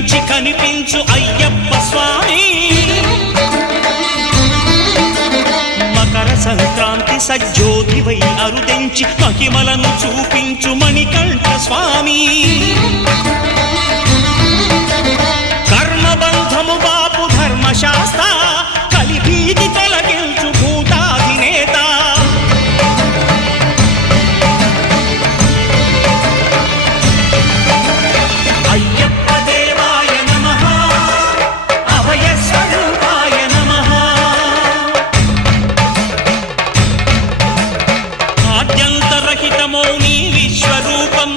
కనిపించి కనిపించు అయ్యప్ప స్వామి మకర సంక్రాంతి సజ్జోతివై అరుదెంచి మహిమలను చూపించు మణికంఠ స్వామి కర్మబంధము బాపు ధర్మశాస్త్ర కలిభీతి తొలగించు భూతాధినేత అయ్యప్ప దేవాయ నమః అభయ స్వరూపాయ నమః ఆద్యంతరహితమౌ నీ విశ్వరూపం